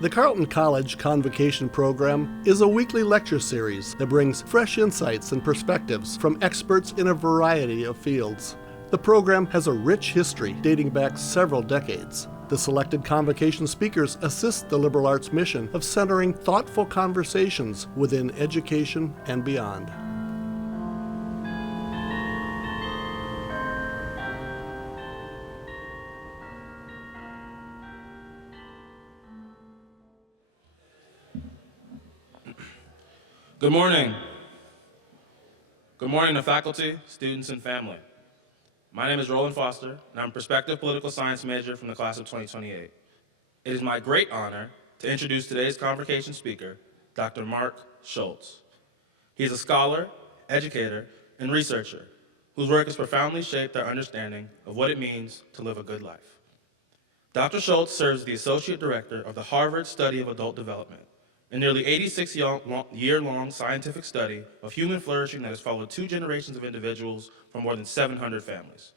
The Carleton College Convocation program is a weekly lecture series that brings fresh insights and perspectives from experts in a variety of fields. The program has a rich history dating back several decades. The selected convocation speakers assist the liberal arts mission of centering thoughtful conversations within education and beyond. Good morning. Good morning to faculty, students, and family. My name is Roland Foster, and I'm a prospective political science major from the class of 2028. It is my great honor to introduce today's convocation speaker, Dr. Marc Schulz. He is a scholar, educator, and researcher whose work has profoundly shaped our understanding of what it means to live a good life. Dr. Schulz serves as the Associate Director of the Harvard Study of Adult Development, a nearly 86-year-long scientific study of human flourishing that has followed 2 generations of individuals from more than 700 families.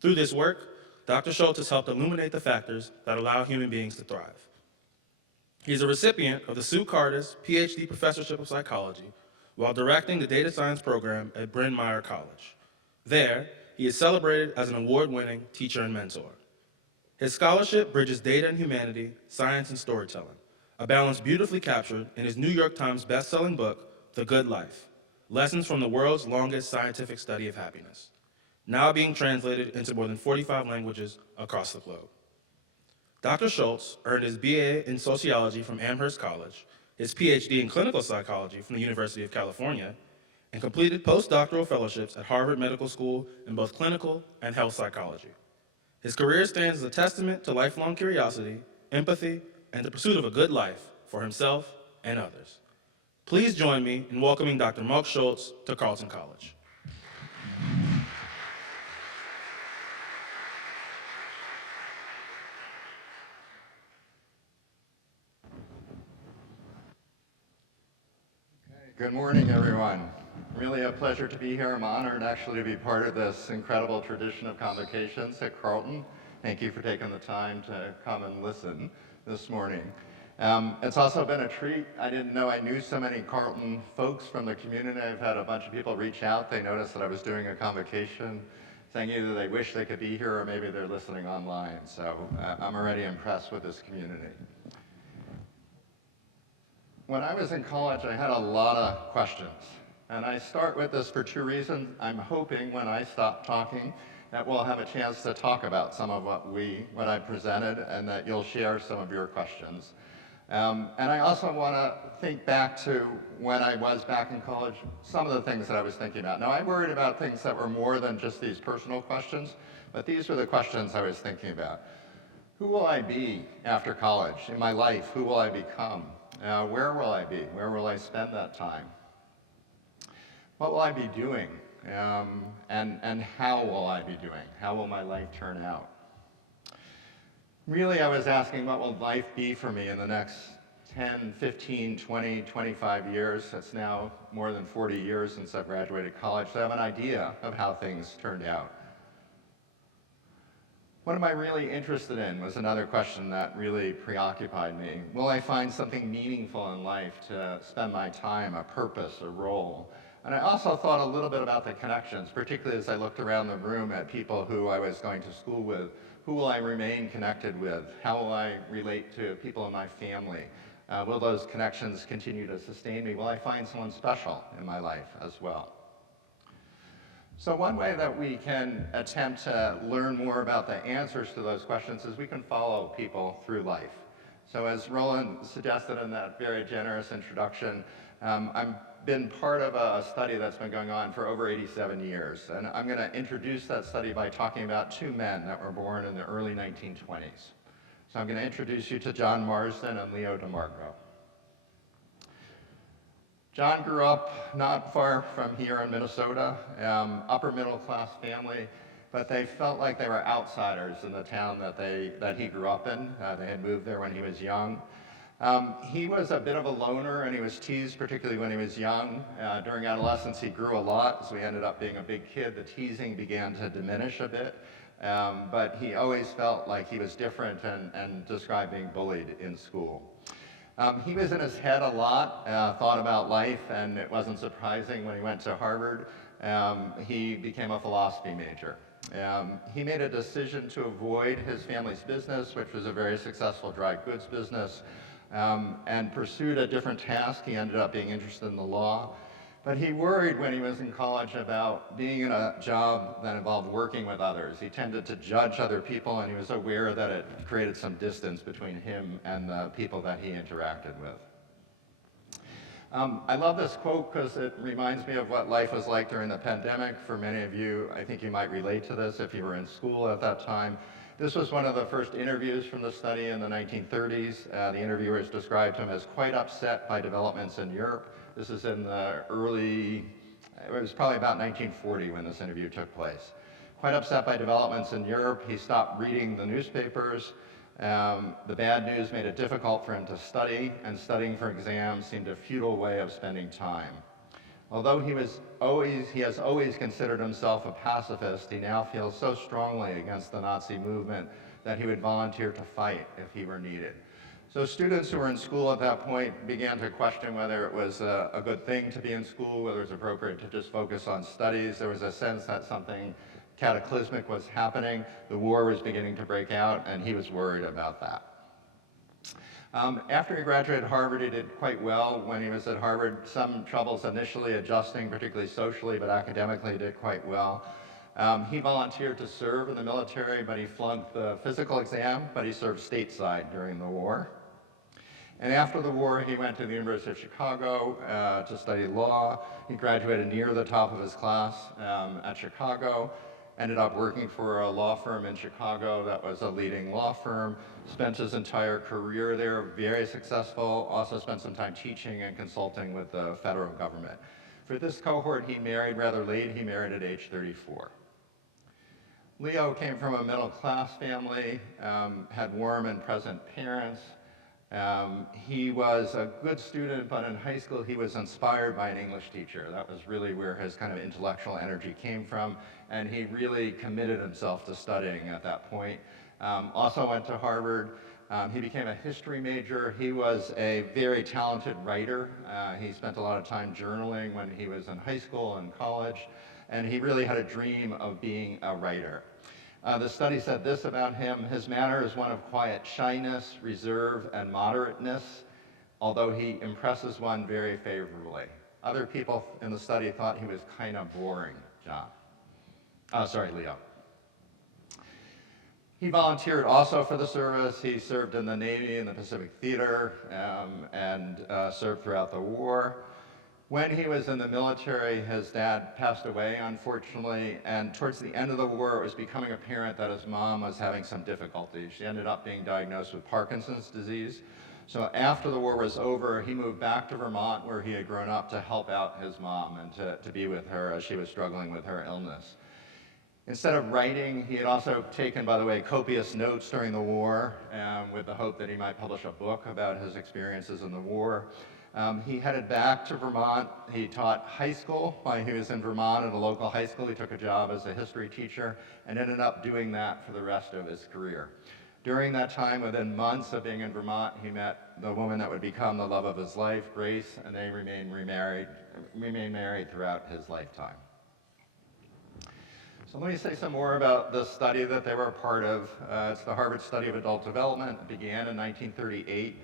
Through this work, Dr. Schulz has helped illuminate the factors that allow human beings to thrive. He is a recipient of the Sue Cardis PhD Professorship of Psychology while directing the data science program at Bryn Mawr College. There, he is celebrated as an award-winning teacher and mentor. His scholarship bridges data and humanity, science and storytelling, a balance beautifully captured in his New York Times best-selling book, The Good Life: Lessons from the World's Longest Scientific Study of Happiness, now being translated into more than 45 languages across the globe. Dr. Schulz earned his BA in sociology from Amherst College, his PhD in clinical psychology from the University of California, and completed postdoctoral fellowships at Harvard Medical School in both clinical and health psychology. His career stands as a testament to lifelong curiosity, empathy, and the pursuit of a good life for himself and others. Please join me in welcoming Dr. Marc Schulz to Carleton College. Good morning, everyone. Really a pleasure to be here. I'm honored actually to be part of this incredible tradition of convocations at Carleton. Thank you for taking the time to come and listen this morning. It's also been a treat. I didn't know I knew so many Carleton folks from the community. I've had a bunch of people reach out. They noticed that I was doing a convocation, saying either they wish they could be here or maybe they're listening online. So I'm already impressed with this community. When I was in college, I had a lot of questions. And I start with this for 2 reasons. I'm hoping when I stop talking that we'll have a chance to talk about some of what I presented and that you'll share some of your questions. And I also want to think back to when I was back in college, some of the things that I was thinking about. Now, I worried about things that were more than just these personal questions, but these were the questions I was thinking about. Who will I be after college? In my life, who will I become? Where will I be? Where will I spend that time? What will I be doing? And how will I be doing? How will my life turn out? Really, I was asking, what will life be for me in the next 10, 15, 20, 25 years? It's now more than 40 years since I graduated college, so I have an idea of how things turned out. What am I really interested in was another question that really preoccupied me. Will I find something meaningful in life to spend my time, a purpose, a role? And I also thought a little bit about the connections, particularly as I looked around the room at people who I was going to school with. Who will I remain connected with? How will I relate to people in my family? Will those connections continue to sustain me? Will I find someone special in my life as well? So one way that we can attempt to learn more about the answers to those questions is we can follow people through life. So as Roland suggested in that very generous introduction, I've been part of a study that's been going on for over 87 years. And I'm going to introduce that study by talking about 2 men that were born in the early 1920s. So I'm going to introduce you to John Marsden and Leo DeMarco. John grew up not far from here in Minnesota, upper middle class family, but they felt like they were outsiders in the town that he grew up in. They had moved there when he was young. He was a bit of a loner and he was teased, particularly when he was young. During adolescence, he grew a lot, so he ended up being a big kid. The teasing began to diminish a bit, but he always felt like he was different and described being bullied in school. He was in his head a lot, thought about life, and it wasn't surprising when he went to Harvard. He became a philosophy major. He made a decision to avoid his family's business, which was a very successful dry goods business, and pursued a different task. He ended up being interested in the law. But he worried when he was in college about being in a job that involved working with others. He tended to judge other people, and he was aware that it created some distance between him and the people that he interacted with. I love this quote because it reminds me of what life was like during the pandemic. For many of you, I think you might relate to this if you were in school at that time. This was one of the first interviews from the study in the 1930s. The interviewers described him as quite upset by developments in Europe. This is in the it was probably about 1940 when this interview took place. Quite upset by developments in Europe, he stopped reading the newspapers. The bad news made it difficult for him to study, and studying for exams seemed a futile way of spending time. Although he has always considered himself a pacifist, he now feels so strongly against the Nazi movement that he would volunteer to fight if he were needed. So students who were in school at that point began to question whether it was a good thing to be in school, whether it was appropriate to just focus on studies. There was a sense that something cataclysmic was happening. The war was beginning to break out, and he was worried about that. After he graduated Harvard, he did quite well. When he was at Harvard, some troubles initially adjusting, particularly socially, but academically he did quite well. He volunteered to serve in the military, but he flunked the physical exam, but he served stateside during the war. And after the war, he went to the University of Chicago to study law. He graduated near the top of his class at Chicago, ended up working for a law firm in Chicago that was a leading law firm, spent his entire career there, very successful, also spent some time teaching and consulting with the federal government. For this cohort, he married rather late. He married at age 34. Leo came from a middle-class family, had warm and present parents. He was a good student, but in high school he was inspired by an English teacher. That was really where his kind of intellectual energy came from, and he really committed himself to studying at that point. Also went to Harvard. He became a history major. He was a very talented writer. He spent a lot of time journaling when he was in high school and college, and he really had a dream of being a writer. The study said this about him: his manner is one of quiet shyness, reserve, and moderateness, although he impresses one very favorably. Other people in the study thought he was kind of boring, Leo. He volunteered also for the service. He served in the Navy in the Pacific Theater and served throughout the war. When he was in the military, his dad passed away, unfortunately, and towards the end of the war, it was becoming apparent that his mom was having some difficulties. She ended up being diagnosed with Parkinson's disease. So after the war was over, he moved back to Vermont, where he had grown up, to help out his mom and to be with her as she was struggling with her illness. Instead of writing, he had also taken, by the way, copious notes during the war with the hope that he might publish a book about his experiences in the war. He headed back to Vermont. He taught high school while he was in Vermont at a local high school. He took a job as a history teacher and ended up doing that for the rest of his career. During that time, within months of being in Vermont, he met the woman that would become the love of his life, Grace, and they remained married throughout his lifetime. So let me say some more about the study that they were a part of. It's the Harvard Study of Adult Development. It began in 1938.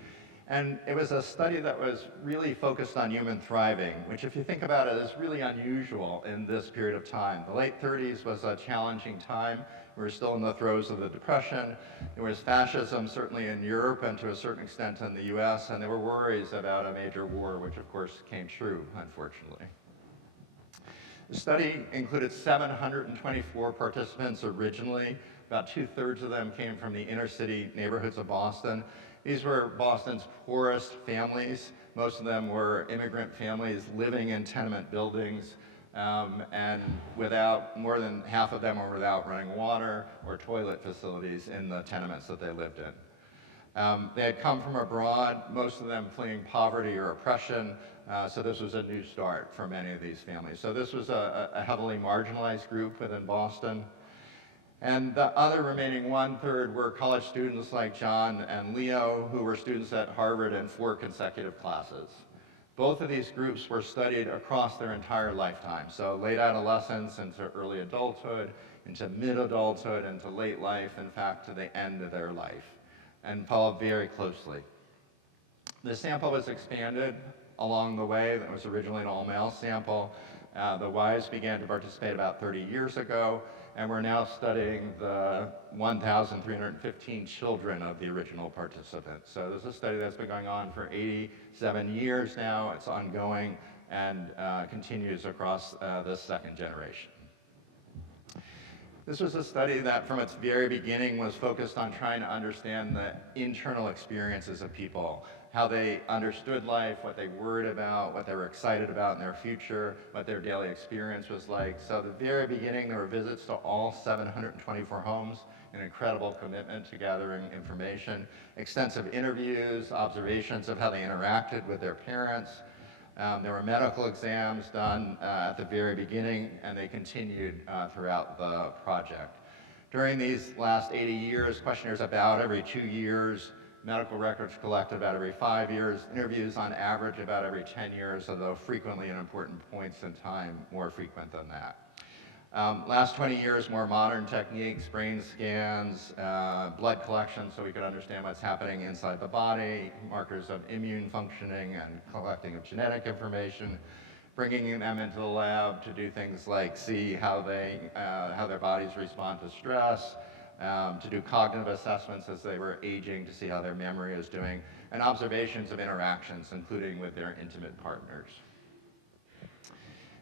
And it was a study that was really focused on human thriving, which, if you think about it, is really unusual in this period of time. The late 30s was a challenging time. We were still in the throes of the Depression. There was fascism, certainly in Europe and to a certain extent in the US, and there were worries about a major war, which of course came true, unfortunately. The study included 724 participants originally. About 2/3 of them came from the inner city neighborhoods of Boston. These were Boston's poorest families. Most of them were immigrant families living in tenement buildings, and more than half of them were without running water or toilet facilities in the tenements that they lived in. They had come from abroad, most of them fleeing poverty or oppression, so this was a new start for many of these families. So this was a heavily marginalized group within Boston. And the other remaining 1/3 were college students like John and Leo, who were students at Harvard in 4 consecutive classes. Both of these groups were studied across their entire lifetime, so late adolescence into early adulthood, into mid-adulthood, into late life, in fact, to the end of their life, and followed very closely. The sample was expanded along the way. That was originally an all-male sample. The wives began to participate about 30 years ago, and we're now studying the 1,315 children of the original participants. So this is a study that's been going on for 87 years now. It's ongoing and continues across this second generation. This was a study that from its very beginning was focused on trying to understand the internal experiences of people, how they understood life, what they worried about, what they were excited about in their future, what their daily experience was like. So at the very beginning, there were visits to all 724 homes, an incredible commitment to gathering information, extensive interviews, observations of how they interacted with their parents. There were medical exams done at the very beginning, and they continued throughout the project. During these last 80 years, questionnaires about every 2 years, medical records collected about every 5 years, interviews on average about every 10 years, although frequently in important points in time, more frequent than that. Last 20 years, more modern techniques, brain scans, blood collection so we could understand what's happening inside the body, markers of immune functioning and collecting of genetic information, bringing them into the lab to do things like see how their bodies respond to stress, to do cognitive assessments as they were aging to see how their memory is doing, and observations of interactions, including with their intimate partners.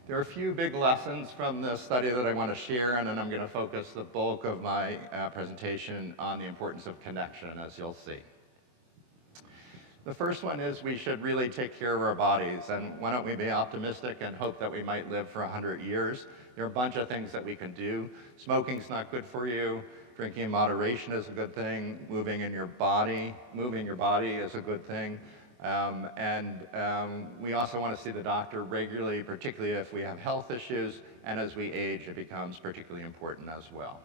There are a few big lessons from this study that I want to share, and then I'm going to focus the bulk of my presentation on the importance of connection, as you'll see. The first one is we should really take care of our bodies, and why don't we be optimistic and hope that we might live for 100 years. There are a bunch of things that we can do. Smoking's not good for you. Drinking in moderation is a good thing. Moving your body is a good thing. We also want to see the doctor regularly, particularly if we have health issues, and as we age, it becomes particularly important as well.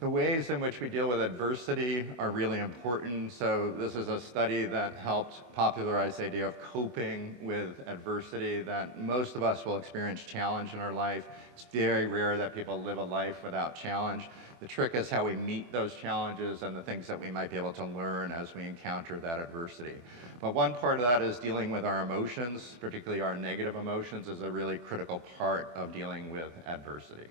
The ways in which we deal with adversity are really important. So this is a study that helped popularize the idea of coping with adversity, that most of us will experience challenge in our life. It's very rare that people live a life without challenge. The trick is how we meet those challenges and the things that we might be able to learn as we encounter that adversity. But one part of that is dealing with our emotions, particularly our negative emotions, is a really critical part of dealing with adversity.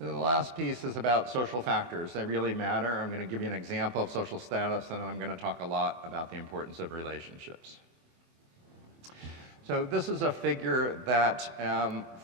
The last piece is about social factors. They really matter. I'm going to give you an example of social status, and I'm going to talk a lot about the importance of relationships. So this is a figure that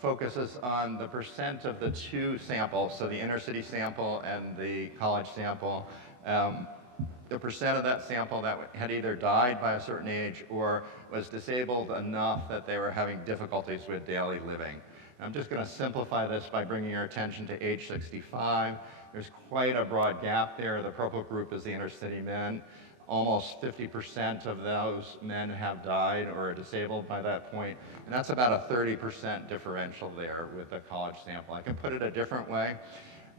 focuses on the percent of the two samples, so the inner city sample and the college sample, the percent of that sample that had either died by a certain age or was disabled enough that they were having difficulties with daily living. I'm just going to simplify this by bringing your attention to age 65. There's quite a broad gap there. The purple group is the inner city men. Almost 50% of those men have died or are disabled by that point, and that's about a 30% differential there with the college sample. I can put it a different way.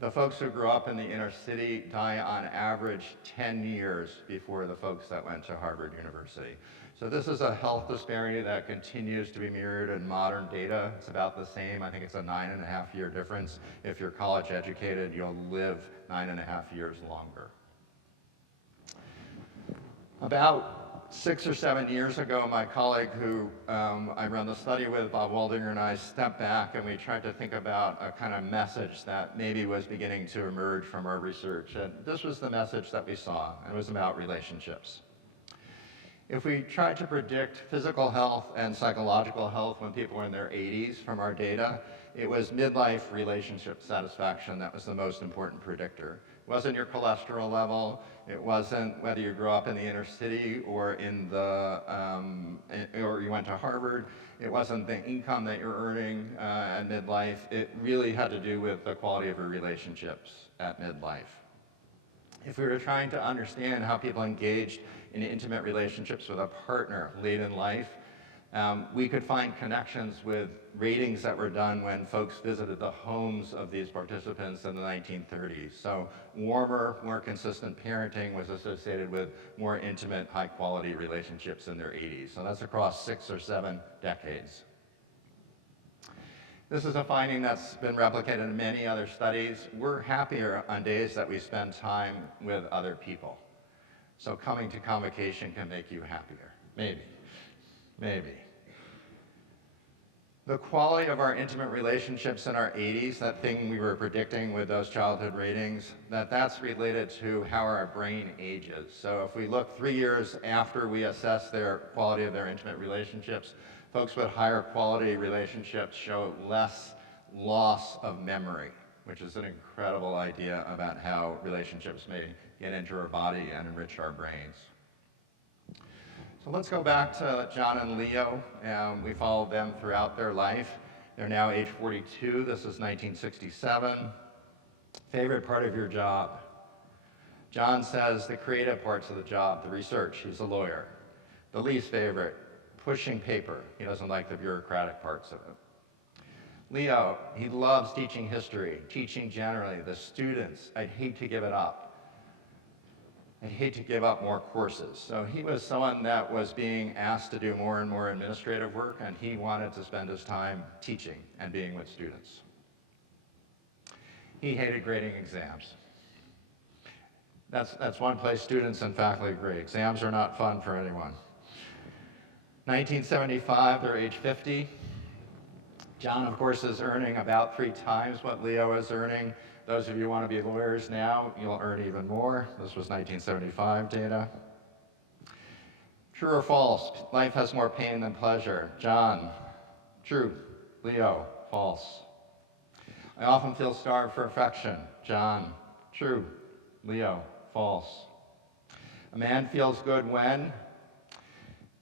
The folks who grew up in the inner city die on average 10 years before the folks that went to Harvard University. So this is a health disparity that continues to be mirrored in modern data. It's about the same. I think it's a 9.5-year difference. If you're college educated, you'll live 9.5 years longer. About 6 or 7 years ago, my colleague who I run the study with, Bob Waldinger, and I stepped back and we tried to think about a kind of message that maybe was beginning to emerge from our research. And this was the message that we saw, and it was about relationships. If we tried to predict physical health and psychological health when people were in their 80s from our data, it was midlife relationship satisfaction that was the most important predictor. It wasn't your cholesterol level. It wasn't whether you grew up in the inner city or or you went to Harvard. It wasn't the income that you're earning at midlife. It really had to do with the quality of your relationships at midlife. If we were trying to understand how people engaged in intimate relationships with a partner late in life, We could find connections with ratings that were done when folks visited the homes of these participants in the 1930s. So warmer, more consistent parenting was associated with more intimate, high-quality relationships in their 80s. So that's across 6 or 7 decades. This is a finding that's been replicated in many other studies. We're happier on days that we spend time with other people. So coming to Convocation can make you happier. Maybe. Maybe. The quality of our intimate relationships in our 80s, that thing we were predicting with those childhood ratings, that's related to how our brain ages. So if we look 3 years after we assess their quality of their intimate relationships, folks with higher quality relationships show less loss of memory, which is an incredible idea about how relationships may get into our body and enrich our brains. So let's go back to John and Leo. We followed them throughout their life. They're now age 42. This is 1967. Favorite part of your job? John says the creative parts of the job, the research. He's a lawyer. The least favorite, pushing paper. He doesn't like the bureaucratic parts of it. Leo, he loves teaching history, teaching generally. The students, I'd hate to give it up. I'd hate to give up more courses. So he was someone that was being asked to do more and more administrative work, and he wanted to spend his time teaching and being with students. He hated grading exams. That's one place students and faculty agree. Exams are not fun for anyone. 1975, they're age 50. John, of course, is earning about 3 times what Leo is earning. Those of you who want to be lawyers now, you'll earn even more. This was 1975 data. True or false? Life has more pain than pleasure. John, true. Leo, false. I often feel starved for affection. John, true. Leo, false. A man feels good when?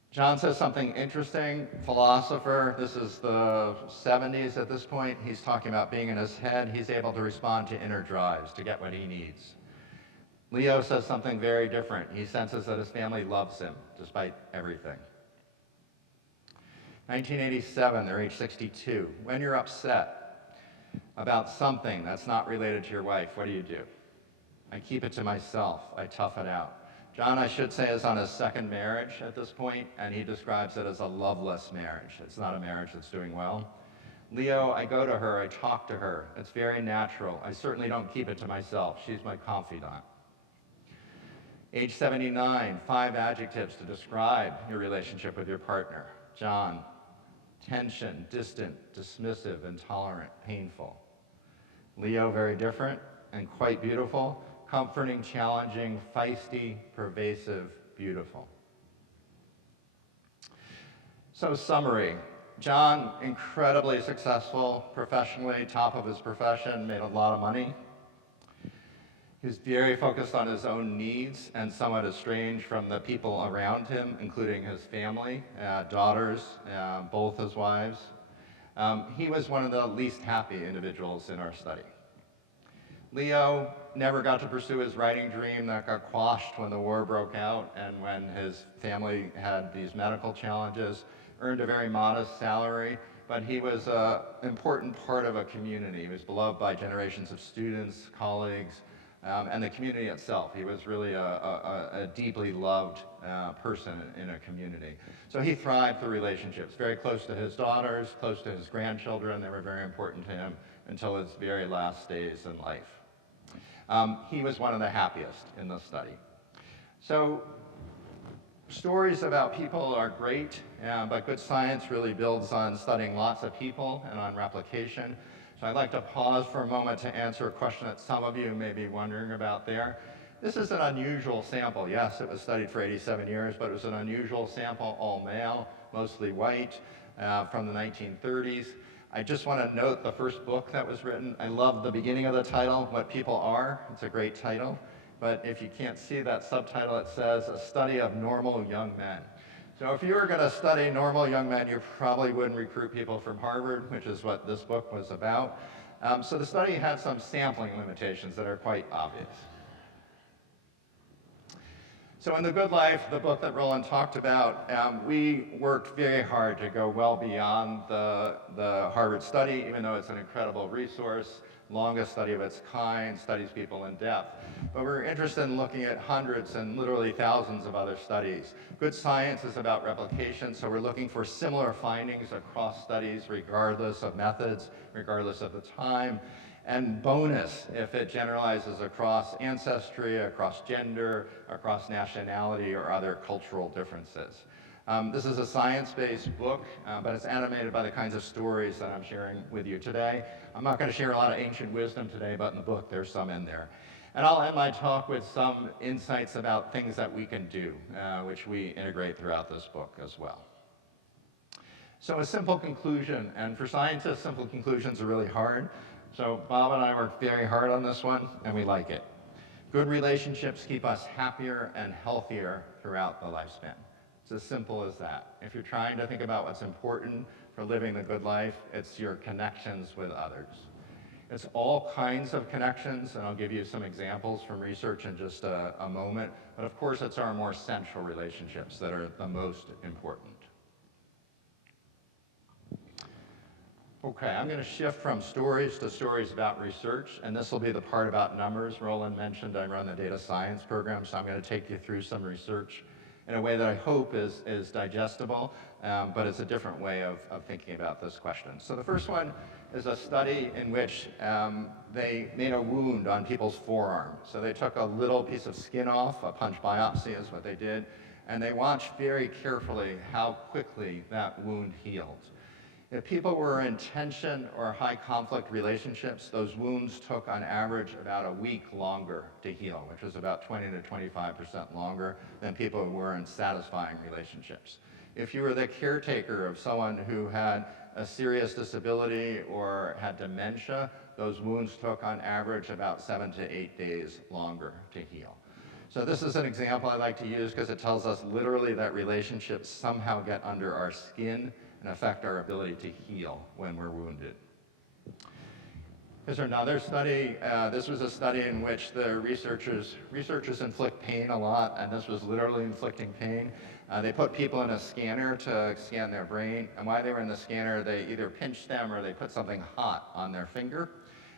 John says something interesting. Philosopher, this is the 70s at this point. He's talking about being in his head. He's able to respond to inner drives to get what he needs. Leo says something very different. He senses that his family loves him despite everything. 1987, they're age 62. When you're upset about something that's not related to your wife, what do? I keep it to myself. I tough it out. John, I should say, is on his 2nd marriage at this point, and he describes it as a loveless marriage. It's not a marriage that's doing well. Leo, I go to her, I talk to her. It's very natural. I certainly don't keep it to myself. She's my confidant. Age 79, 5 adjectives to describe your relationship with your partner. John, tension, distant, dismissive, intolerant, painful. Leo, very different and quite beautiful. Comforting, challenging, feisty, pervasive, beautiful. So summary, John, incredibly successful professionally, top of his profession, made a lot of money. He was very focused on his own needs and somewhat estranged from the people around him, including his family, daughters, both his wives. He was one of the least happy individuals in our study. Leo never got to pursue his writing dream. That got quashed when the war broke out and when his family had these medical challenges. Earned a very modest salary, but he was an important part of a community. He was beloved by generations of students, colleagues, and the community itself. He was really a deeply loved person in a community. So he thrived through relationships, very close to his daughters, close to his grandchildren. They were very important to him until his very last days in life. He was one of the happiest in the study. So stories about people are great, but good science really builds on studying lots of people and on replication. So I'd like to pause for a moment to answer a question that some of you may be wondering about there. This is an unusual sample. Yes, it was studied for 87 years, but it was an unusual sample, all male, mostly white, from the 1930s. I just want to note the first book that was written. I love the beginning of the title, What People Are. It's a great title. But if you can't see that subtitle, it says, A Study of Normal Young Men. So if you were going to study normal young men, you probably wouldn't recruit people from Harvard, which is what this book was about. So the study had some sampling limitations that are quite obvious. So in The Good Life, the book that Roland talked about, we worked very hard to go well beyond the Harvard study, even though it's an incredible resource, longest study of its kind, studies people in depth. But we're interested in looking at hundreds and literally thousands of other studies. Good science is about replication, so we're looking for similar findings across studies, regardless of methods, regardless of the time. And bonus, if it generalizes across ancestry, across gender, across nationality, or other cultural differences. This is a science-based book, but it's animated by the kinds of stories that I'm sharing with you today. I'm not going to share a lot of ancient wisdom today, but in the book there's some in there. And I'll end my talk with some insights about things that we can do, which we integrate throughout this book as well. So a simple conclusion, and for scientists, simple conclusions are really hard. So Bob and I worked very hard on this one, and we like it. Good relationships keep us happier and healthier throughout the lifespan. It's as simple as that. If you're trying to think about what's important for living the good life, it's your connections with others. It's all kinds of connections, and I'll give you some examples from research in just a moment. But of course, it's our more central relationships that are the most important. Okay, I'm going to shift from stories to stories about research, and this will be the part about numbers. Roland mentioned I run the data science program, so I'm going to take you through some research in a way that I hope is digestible, but it's a different way of thinking about this question. So the first one is a study in which they made a wound on people's forearm. So they took a little piece of skin off, a punch biopsy is what they did, and they watched very carefully how quickly that wound healed. If people were in tension or high conflict relationships, those wounds took on average about a week longer to heal, which was about 20 to 25% longer than people who were in satisfying relationships. If you were the caretaker of someone who had a serious disability or had dementia, those wounds took on average about 7 to 8 days longer to heal. So this is an example I like to use because it tells us literally that relationships somehow get under our skin and affect our ability to heal when we're wounded. Here's another study. This was a study in which the researchers inflict pain a lot, and this was literally inflicting pain. They put people in a scanner to scan their brain, and while they were in the scanner, they either pinched them or they put something hot on their finger.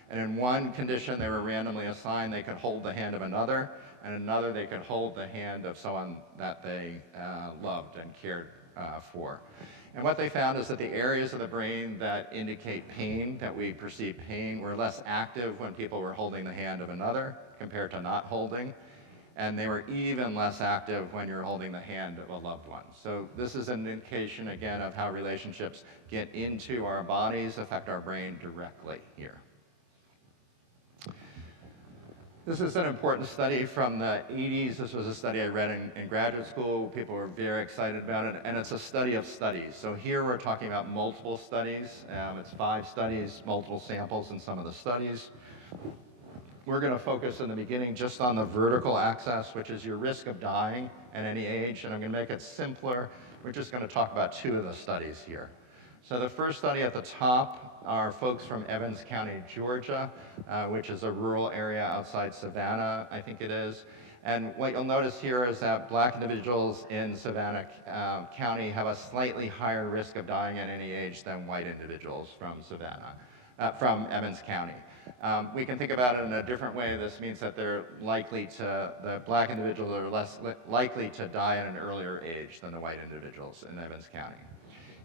And in one condition, they were randomly assigned they could hold the hand of another, and in another, they could hold the hand of someone that they loved and cared for. And what they found is that the areas of the brain that indicate pain, that we perceive pain, were less active when people were holding the hand of another compared to not holding. And they were even less active when you're holding the hand of a loved one. So this is an indication, again, of how relationships get into our bodies, affect our brain directly here. This is an important study from the 80s. This was a study I read in graduate school. People were very excited about it, and it's a study of studies. So here we're talking about multiple studies. It's 5 studies, multiple samples in some of the studies. We're going to focus in the beginning just on the vertical axis, which is your risk of dying at any age, and I'm going to make it simpler. We're just going to talk about 2 of the studies here. So the first study at the top are folks from Evans County, Georgia, which is a rural area outside Savannah, I think it is. And what you'll notice here is that black individuals in Savannah County have a slightly higher risk of dying at any age than white individuals from Evans County. We can think about it in a different way. This means that the black individuals are less likely to die at an earlier age than the white individuals in Evans County.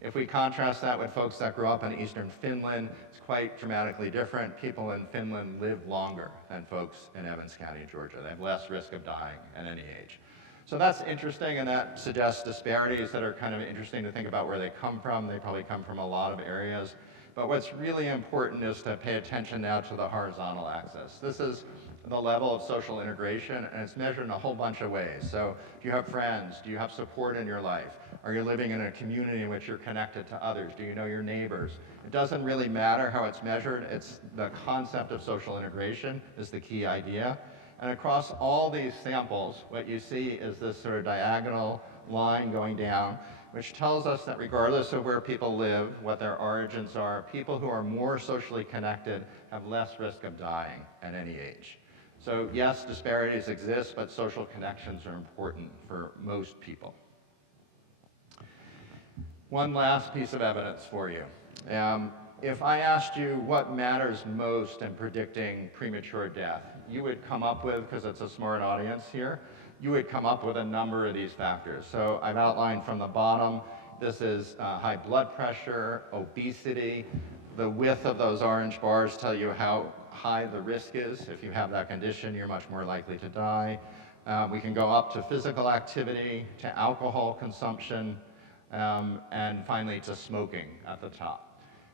If we contrast that with folks that grew up in eastern Finland, it's quite dramatically different. People in Finland live longer than folks in Evans County, Georgia. They have less risk of dying at any age. So that's interesting, and that suggests disparities that are kind of interesting to think about where they come from. They probably come from a lot of areas. But what's really important is to pay attention now to the horizontal axis. This is the level of social integration, and it's measured in a whole bunch of ways. So do you have friends? Do you have support in your life? Are you living in a community in which you're connected to others? Do you know your neighbors? It doesn't really matter how it's measured. It's the concept of social integration is the key idea. And across all these samples, what you see is this sort of diagonal line going down, which tells us that regardless of where people live, what their origins are, people who are more socially connected have less risk of dying at any age. So yes, disparities exist, but social connections are important for most people. One last piece of evidence for you. If I asked you what matters most in predicting premature death, you would come up with, because it's a smart audience here, you would come up with a number of these factors. So I've outlined from the bottom, this is high blood pressure, obesity. The width of those orange bars tell you how high the risk is. If you have that condition, you're much more likely to die. We can go up to physical activity, to alcohol consumption, and finally to smoking at the top.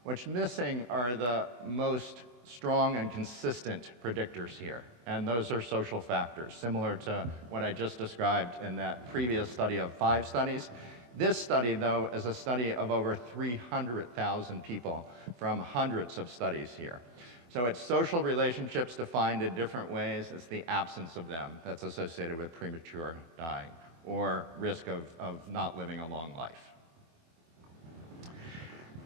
What's missing are the most strong and consistent predictors here, and those are social factors, similar to what I just described in that previous study of 5 studies. This study, though, is a study of over 300,000 people from hundreds of studies here. So it's social relationships defined in different ways. It's the absence of them that's associated with premature dying or risk of not living a long life.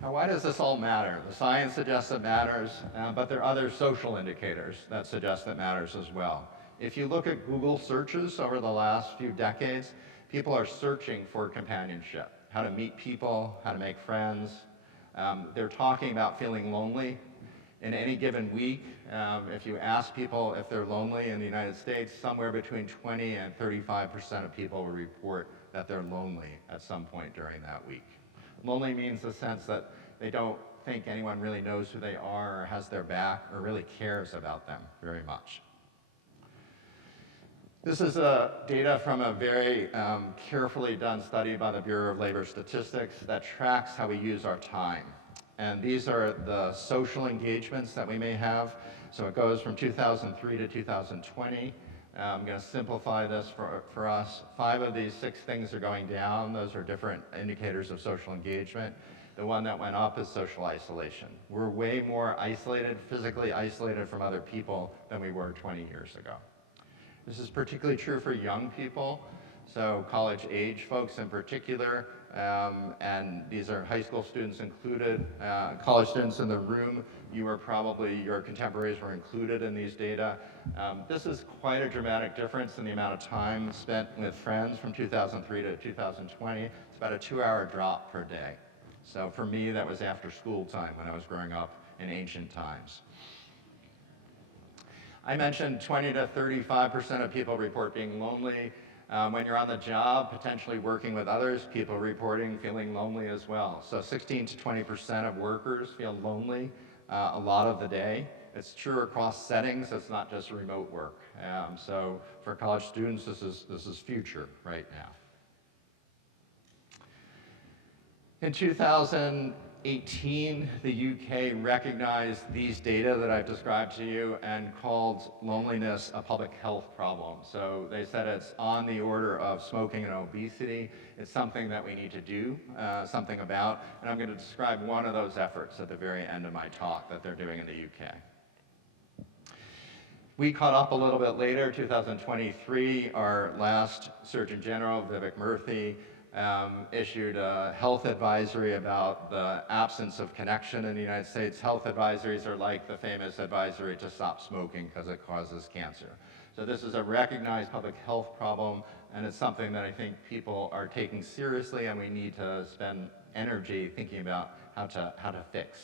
Now, why does this all matter? The science suggests it matters, but there are other social indicators that suggest it matters as well. If you look at Google searches over the last few decades, people are searching for companionship, how to meet people, how to make friends. They're talking about feeling lonely. In any given week, if you ask people if they're lonely in the United States, somewhere between 20 and 35% of people will report that they're lonely at some point during that week. Lonely means the sense that they don't think anyone really knows who they are or has their back or really cares about them very much. This is data from a very carefully done study by the Bureau of Labor Statistics that tracks how we use our time. And these are the social engagements that we may have. So it goes from 2003 to 2020. I'm going to simplify this for us. 5 of these 6 things are going down. Those are different indicators of social engagement. The one that went up is social isolation. We're way more isolated, physically isolated from other people than we were 20 years ago. This is particularly true for young people, so college-age folks in particular, and these are high school students included. College students in the room, your contemporaries were included in these data. This is quite a dramatic difference in the amount of time spent with friends from 2003 to 2020. It's about a 2-hour drop per day. So for me, that was after school time when I was growing up in ancient times. I mentioned 20 to 35% of people report being lonely. When you're on the job, potentially working with others, people reporting feeling lonely as well. So 16 to 20% of workers feel lonely a lot of the day. It's true across settings. It's not just remote work. So for college students, this is future right now. In 2018, the UK recognized these data that I've described to you and called loneliness a public health problem. So they said it's on the order of smoking and obesity. It's something that we need to do something about, and I'm going to describe one of those efforts at the very end of my talk that they're doing in the UK. We caught up a little bit later, 2023, our last Surgeon General, Vivek Murthy, issued a health advisory about the absence of connection in the United States. Health advisories are like the famous advisory to stop smoking because it causes cancer. So this is a recognized public health problem, and it's something that I think people are taking seriously, and we need to spend energy thinking about how to fix.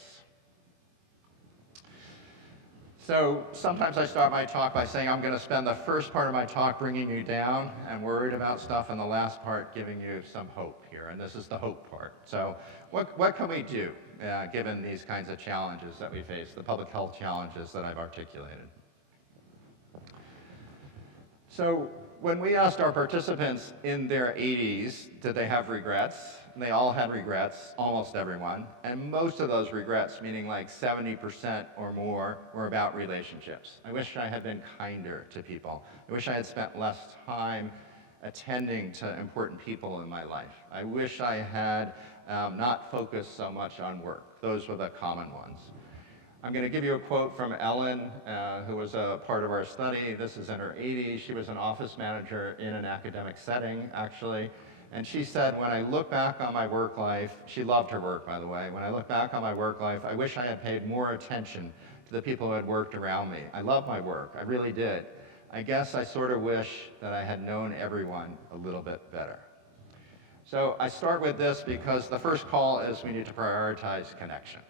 So sometimes I start my talk by saying I'm going to spend the first part of my talk bringing you down and worried about stuff, and the last part giving you some hope here, and this is the hope part. So what can we do given these kinds of challenges that we face, the public health challenges that I've articulated? So when we asked our participants in their 80s, did they have regrets? And they all had regrets, almost everyone. And most of those regrets, meaning like 70% or more, were about relationships. I wish I had been kinder to people. I wish I had spent less time attending to important people in my life. I wish I had not focused so much on work. Those were the common ones. I'm going to give you a quote from Ellen, who was a part of our study. This is in her 80s. She was an office manager in an academic setting, actually. And she said, when I look back on my work life, she loved her work, by the way. When I look back on my work life, I wish I had paid more attention to the people who had worked around me. I love my work, I really did. I guess I sort of wish that I had known everyone a little bit better. So I start with this because the first call is we need to prioritize connection.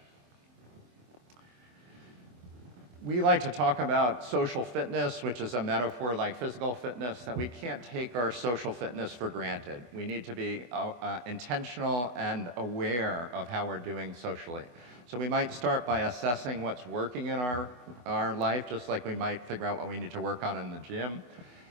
We like to talk about social fitness, which is a metaphor like physical fitness, that we can't take our social fitness for granted. We need to be intentional and aware of how we're doing socially. So we might start by assessing what's working in our life, just like we might figure out what we need to work on in the gym.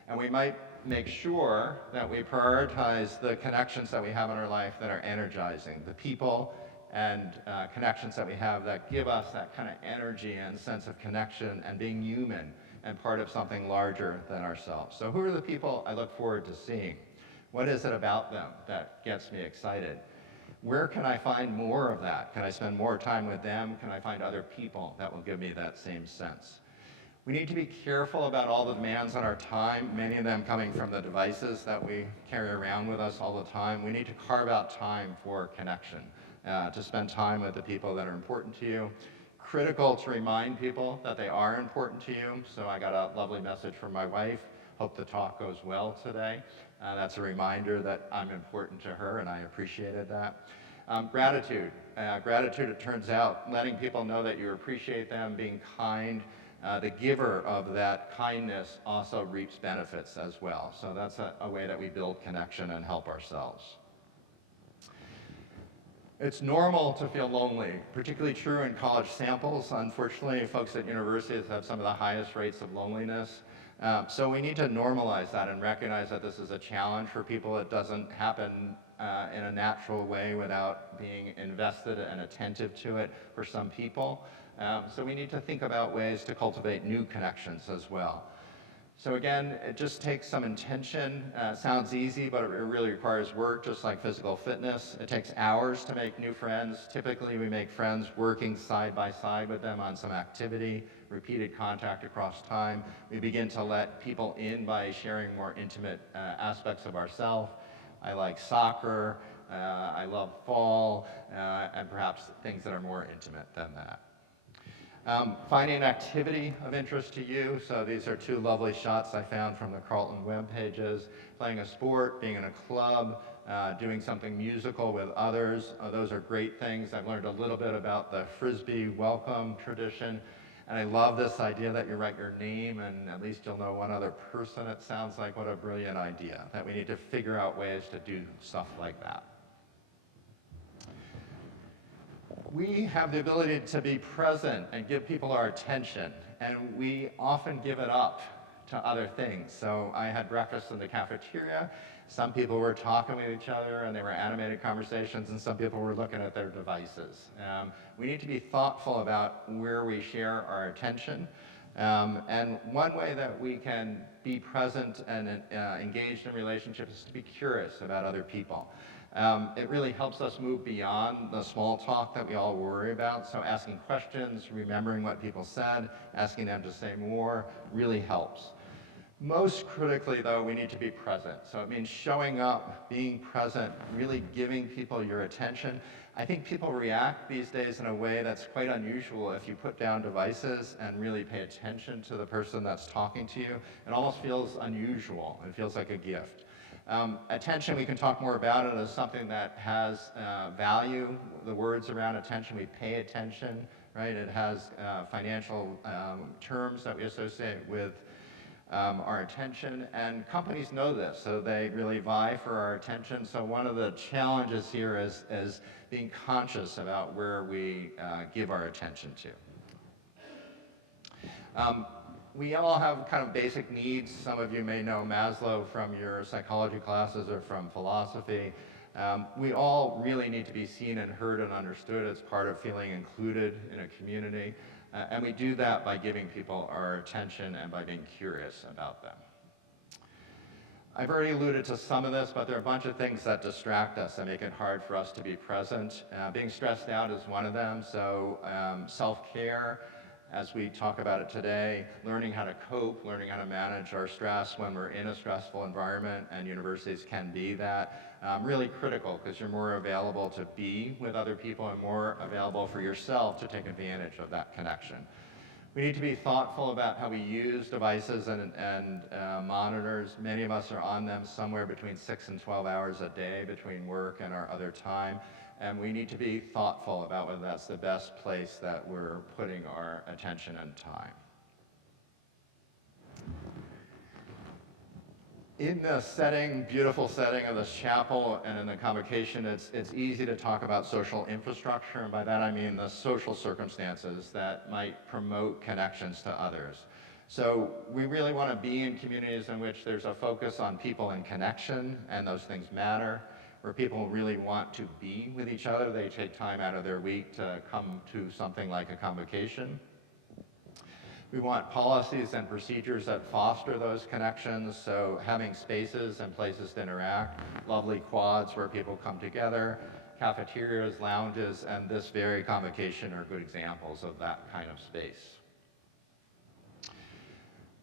And we might make sure that we prioritize the connections that we have in our life that are energizing, the people and connections that we have that give us that kind of energy and sense of connection and being human and part of something larger than ourselves. So who are the people I look forward to seeing? What is it about them that gets me excited? Where can I find more of that? Can I spend more time with them? Can I find other people that will give me that same sense? We need to be careful about all the demands on our time, many of them coming from the devices that we carry around with us all the time. We need to carve out time for connection, to spend time with the people that are important to you. Critical to remind people that they are important to you. So I got a lovely message from my wife. Hope the talk goes well today. That's a reminder that I'm important to her, and I appreciated that. Gratitude. Gratitude, it turns out, letting people know that you appreciate them, being kind. The giver of that kindness also reaps benefits as well. So that's a way that we build connection and help ourselves. It's normal to feel lonely, particularly true in college samples. Unfortunately, folks at universities have some of the highest rates of loneliness. So we need to normalize that and recognize that this is a challenge for people. It doesn't happen in a natural way without being invested and attentive to it for some people. So we need to think about ways to cultivate new connections as well. So again, it just takes some intention. Sounds easy, but it really requires work, just like physical fitness. It takes hours to make new friends. Typically, we make friends working side by side with them on some activity, repeated contact across time. We begin to let people in by sharing more intimate aspects of ourselves. I like soccer, I love fall, and perhaps things that are more intimate than that. Finding an activity of interest to you. So these are two lovely shots I found from the Carleton web pages. Playing a sport, being in a club, doing something musical with others. Those are great things. I've learned a little bit about the Frisbee welcome tradition. And I love this idea that you write your name and at least you'll know one other person. It sounds like what a brilliant idea, that we need to figure out ways to do stuff like that. We have the ability to be present and give people our attention, and we often give it up to other things. So I had breakfast in the cafeteria. Some people were talking with each other and they were animated conversations, and some people were looking at their devices. We need to be thoughtful about where we share our attention. And one way that we can be present and engaged in relationships is to be curious about other people. It really helps us move beyond the small talk that we all worry about. So asking questions, remembering what people said, asking them to say more really helps. Most critically, though, we need to be present. So it means showing up, being present, really giving people your attention. I think people react these days in a way that's quite unusual. If you put down devices and really pay attention to the person that's talking to you, it almost feels unusual. It feels like a gift. Attention, we can talk more about it as something that has value. The words around attention, we pay attention, right? It has financial terms that we associate with our attention, and companies know this, so they really vie for our attention. So one of the challenges here is being conscious about where we give our attention to. We all have kind of basic needs. Some of you may know Maslow from your psychology classes or from philosophy. We all really need to be seen and heard and understood as part of feeling included in a community. And we do that by giving people our attention and by being curious about them. I've already alluded to some of this, but there are a bunch of things that distract us and make it hard for us to be present. Being stressed out is one of them, so self-care, as we talk about it today, learning how to cope, learning how to manage our stress when we're in a stressful environment, and universities can be that. Really critical, because you're more available to be with other people and more available for yourself to take advantage of that connection. We need to be thoughtful about how we use devices and monitors. Many of us are on them somewhere between 6 and 12 hours a day between work and our other time. And we need to be thoughtful about whether that's the best place that we're putting our attention and time. In the setting, beautiful setting of this chapel and in the convocation, it's easy to talk about social infrastructure, and by that I mean the social circumstances that might promote connections to others. So we really want to be in communities in which there's a focus on people and connection, and those things matter, where people really want to be with each other. They take time out of their week to come to something like a convocation. We want policies and procedures that foster those connections, so having spaces and places to interact, lovely quads where people come together, cafeterias, lounges, and this very convocation are good examples of that kind of space.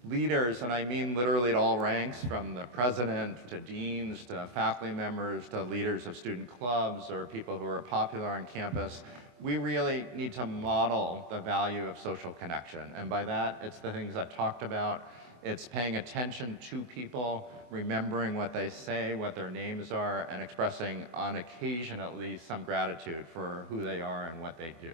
Leaders, and I mean literally at all ranks, from the president to deans to faculty members to leaders of student clubs or people who are popular on campus, we really need to model the value of social connection. And by that, it's the things I talked about. It's paying attention to people, remembering what they say, what their names are, and expressing, on occasion at least, some gratitude for who they are and what they do.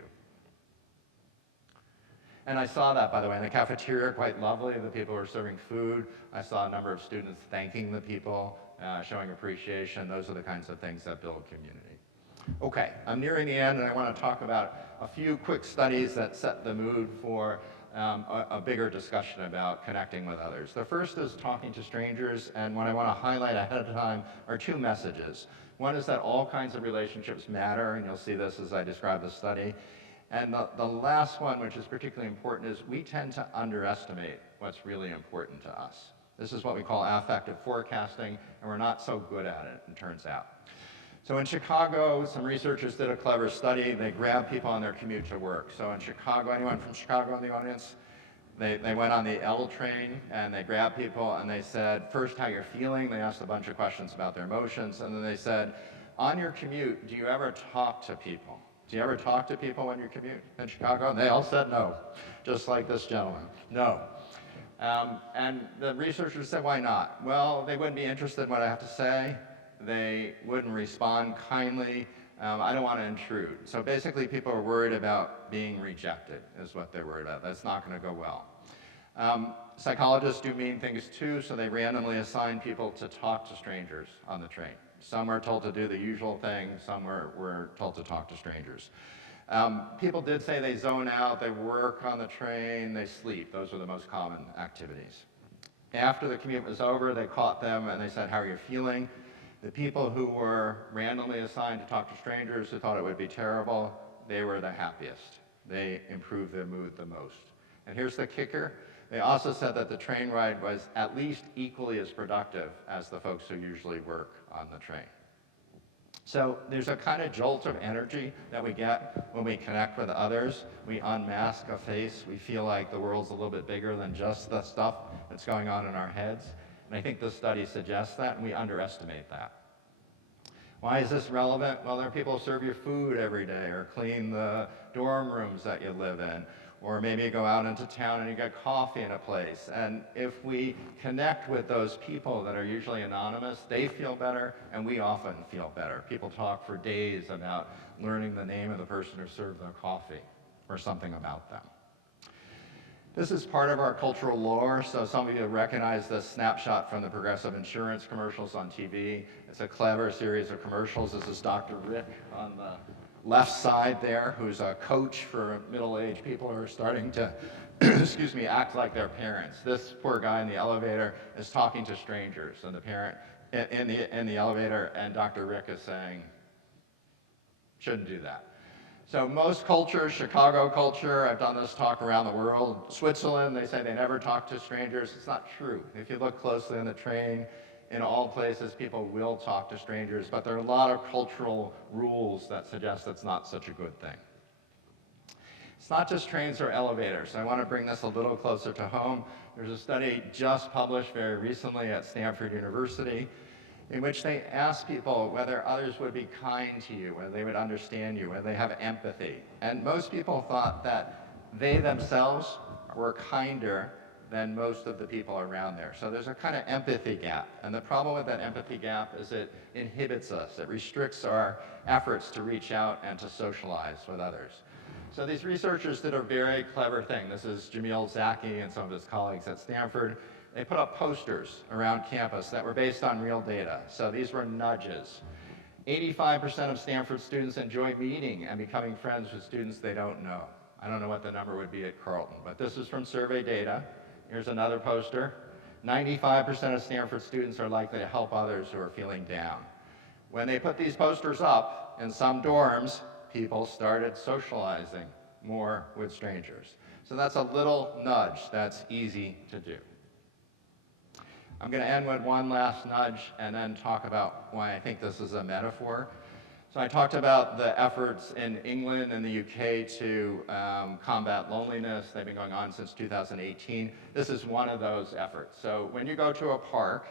And I saw that, by the way, in the cafeteria, quite lovely. The people were serving food. I saw a number of students thanking the people, showing appreciation. Those are the kinds of things that build community. Okay, I'm nearing the end, and I want to talk about a few quick studies that set the mood for a bigger discussion about connecting with others. The first is talking to strangers, and what I want to highlight ahead of time are two messages. One is that all kinds of relationships matter, and you'll see this as I describe the study. And the last one, which is particularly important, is we tend to underestimate what's really important to us. This is what we call affective forecasting, and we're not so good at it, it turns out. So in Chicago, some researchers did a clever study. They grabbed people on their commute to work. So in Chicago, anyone from Chicago in the audience? They went on the L train, and they grabbed people, and they said, first, how you're feeling. They asked a bunch of questions about their emotions, and then they said, on your commute, do you ever talk to people? Do you ever talk to people when you commute in Chicago? And they all said no, just like this gentleman, no. And the researchers said, why not? Well, they wouldn't be interested in what I have to say. They wouldn't respond kindly. I don't want to intrude. So basically, people are worried about being rejected, is what they're worried about. That's not going to go well. Psychologists do mean things too, so they randomly assign people to talk to strangers on the train. Some are told to do the usual thing, some were told to talk to strangers. People did say they zone out, they work on the train, they sleep. Those are the most common activities. After the commute was over, they caught them and they said, how are you feeling? The people who were randomly assigned to talk to strangers who thought it would be terrible, they were the happiest. They improved their mood the most. And here's the kicker. They also said that the train ride was at least equally as productive as the folks who usually work on the train. So there's a kind of jolt of energy that we get when we connect with others. We unmask a face. We feel like the world's a little bit bigger than just the stuff that's going on in our heads. And I think this study suggests that, and we underestimate that. Why is this relevant? Well, there are people who serve you food every day, or clean the dorm rooms that you live in, or maybe you go out into town and you get coffee in a place. And if we connect with those people that are usually anonymous, they feel better, and we often feel better. People talk for days about learning the name of the person who served their coffee, or something about them. This is part of our cultural lore, so some of you recognize this snapshot from the Progressive Insurance commercials on TV. It's a clever series of commercials. This is Dr. Rick on the left side there, who's a coach for middle-aged people who are starting to, excuse me, act like their parents. This poor guy in the elevator is talking to strangers, and the parent in the elevator, and Dr. Rick is saying, shouldn't do that. So most cultures, Chicago culture, I've done this talk around the world. Switzerland, they say they never talk to strangers. It's not true. If you look closely on the train, in all places, people will talk to strangers, but there are a lot of cultural rules that suggest it's not such a good thing. It's not just trains or elevators. I want to bring this a little closer to home. There's a study just published very recently at Stanford University in which they asked people whether others would be kind to you, whether they would understand you, whether they have empathy. And most people thought that they themselves were kinder than most of the people around there. So there's a kind of empathy gap. And the problem with that empathy gap is it inhibits us. It restricts our efforts to reach out and to socialize with others. So these researchers did a very clever thing. This is Jamil Zaki and some of his colleagues at Stanford. They put up posters around campus that were based on real data. So these were nudges. 85% of Stanford students enjoy meeting and becoming friends with students they don't know. I don't know what the number would be at Carleton, but this is from survey data. Here's another poster. 95% of Stanford students are likely to help others who are feeling down. When they put these posters up in some dorms, people started socializing more with strangers. So that's a little nudge that's easy to do. I'm going to end with one last nudge and then talk about why I think this is a metaphor. So I talked about the efforts in England and the UK to combat loneliness. They've been going on since 2018. This is one of those efforts. So when you go to a park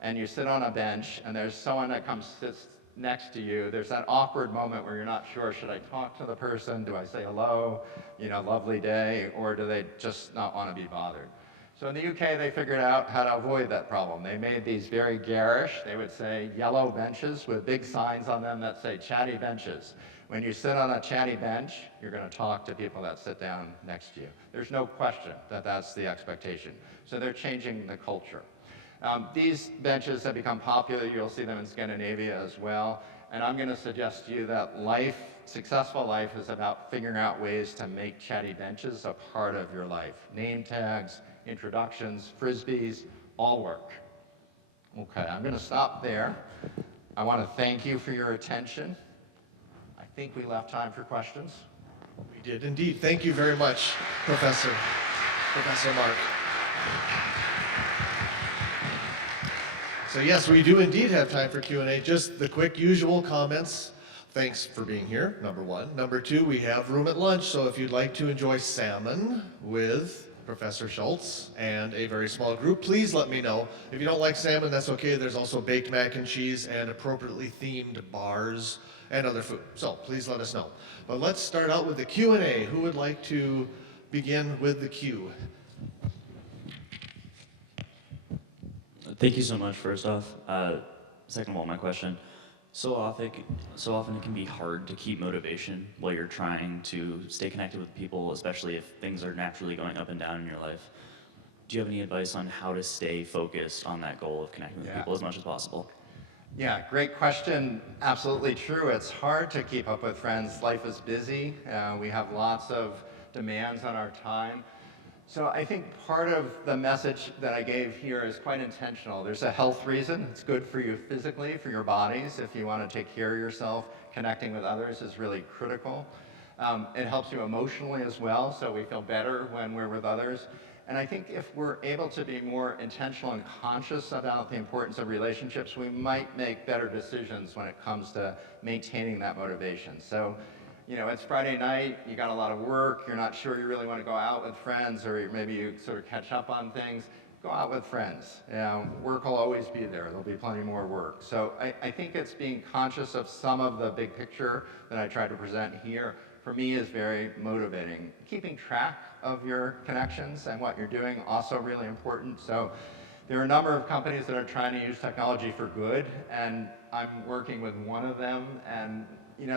and you sit on a bench and there's someone that comes sits next to you, there's that awkward moment where you're not sure, should I talk to the person? Do I say hello, lovely day, or do they just not want to be bothered? So in the UK, they figured out how to avoid that problem. They made these very garish, they would say yellow benches with big signs on them that say chatty benches. When you sit on a chatty bench, you're going to talk to people that sit down next to you. There's no question that that's the expectation. So they're changing the culture. These benches have become popular. You'll see them in Scandinavia as well. And I'm going to suggest to you that successful life is about figuring out ways to make chatty benches a part of your life. Name tags, introductions, frisbees, all work. Okay, I'm going to stop there. I want to thank you for your attention. I think we left time for questions. We did indeed. Thank you very much, Professor Marc. So yes, we do indeed have time for Q&A. Just the quick usual comments. Thanks for being here, number one. Number two, we have room at lunch, so if you'd like to enjoy salmon with Professor Schulz and a very small group, please let me know. If you don't like salmon, that's okay. There's also baked mac and cheese and appropriately themed bars and other food. So please let us know. But let's start out with the Q&A. Who would like to begin with the Q? Thank you so much, first off. Second of all, my question. So often it can be hard to keep motivation while you're trying to stay connected with people, especially if things are naturally going up and down in your life. Do you have any advice on how to stay focused on that goal of connecting with people as much as possible? Yeah, great question. Absolutely true. It's hard to keep up with friends. Life is busy. We have lots of demands on our time. So I think part of the message that I gave here is quite intentional. There's a health reason. It's good for you physically, for your bodies. If you want to take care of yourself, connecting with others is really critical. It helps you emotionally as well, so we feel better when we're with others. And I think if we're able to be more intentional and conscious about the importance of relationships, we might make better decisions when it comes to maintaining that motivation. So, it's Friday night, you got a lot of work, you're not sure you really want to go out with friends, or maybe you sort of catch up on things, go out with friends. Work will always be there, there'll be plenty more work. So I think it's being conscious of some of the big picture that I tried to present here, for me is very motivating. Keeping track of your connections and what you're doing, also really important. So there are a number of companies that are trying to use technology for good, and I'm working with one of them, and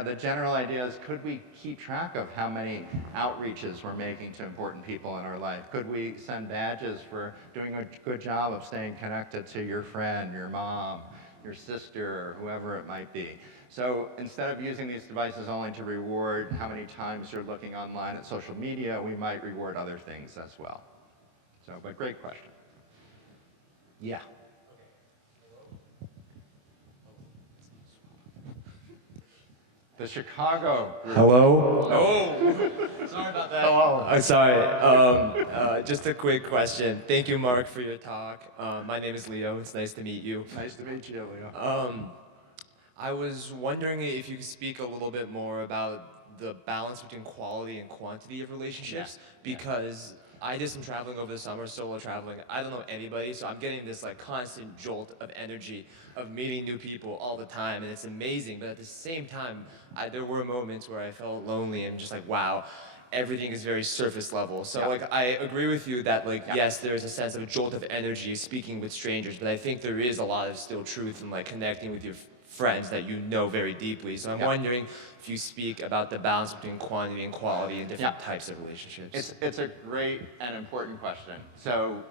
the general idea is, could we keep track of how many outreaches we're making to important people in our life? Could we send badges for doing a good job of staying connected to your friend, your mom, your sister, or whoever it might be? So instead of using these devices only to reward how many times you're looking online at social media, we might reward other things as well. So, but great question. Yeah. The Chicago group. Hello? Oh, sorry about that. Hello. I'm sorry. Just a quick question. Thank you, Marc, for your talk. My name is Leo. It's nice to meet you. Nice to meet you, Leo. I was wondering if you could speak a little bit more about the balance between quality and quantity of relationships, because I did some traveling over the summer, solo traveling. I don't know anybody, so I'm getting this constant jolt of energy of meeting new people all the time, and it's amazing. But at the same time, there were moments where I felt lonely and just wow. everything is very surface level. So Yeah. like I agree with you that like Yeah. yes, there's a sense of a jolt of energy speaking with strangers, but I think there is a lot of still truth in like connecting with your friends that you know very deeply. So I'm Yeah. wondering if you speak about the balance between quantity and quality in different Yeah. types of relationships. It's a great and important question. So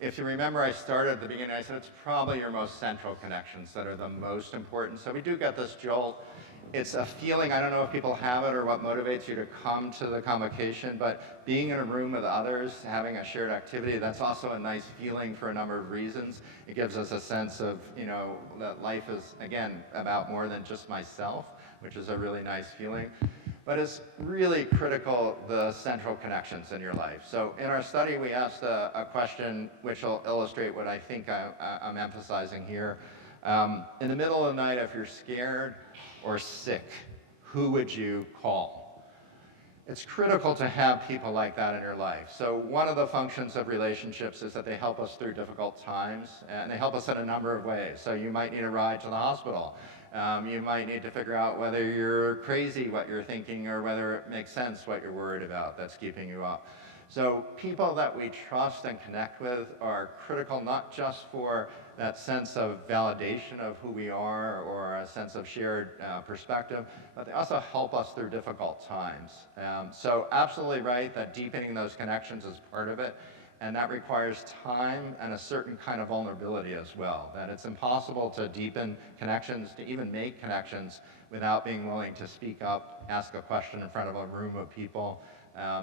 if you remember, I started at the beginning, I said it's probably your most central connections that are the most important. So we do get this jolt. It's a feeling, I don't know if people have it or what motivates you to come to the convocation, but being in a room with others, having a shared activity, that's also a nice feeling for a number of reasons. It gives us a sense of, you know, that life is, again, about more than just myself, which is a really nice feeling. But it's really critical, the central connections in your life. So in our study, we asked a question which will illustrate what I think I'm emphasizing here. In the middle of the night, if you're scared or sick, who would you call? It's critical to have people like that in your life. So one of the functions of relationships is that they help us through difficult times, and they help us in a number of ways. So you might need a ride to the hospital. You might need to figure out whether you're crazy what you're thinking or whether it makes sense what you're worried about that's keeping you up. So people that we trust and connect with are critical not just for that sense of validation of who we are or a sense of shared perspective, but they also help us through difficult times. So absolutely right that deepening those connections is part of it. And that requires time and a certain kind of vulnerability as well. That it's impossible to deepen connections, to even make connections, without being willing to speak up, ask a question in front of a room of people.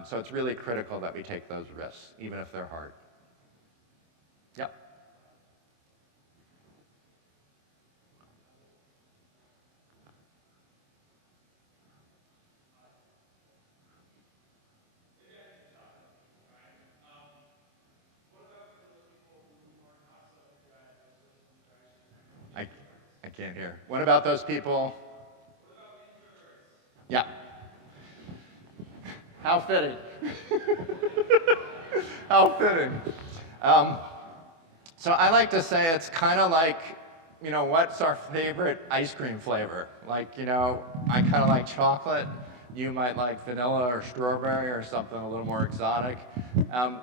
So it's really critical that we take those risks, even if they're hard. Yep. I can't hear. What about those people? Yeah. How fitting. How fitting. So I like to say it's kind of like, you know, what's our favorite ice cream flavor? Like, you know, I kind of like chocolate. You might like vanilla or strawberry or something a little more exotic.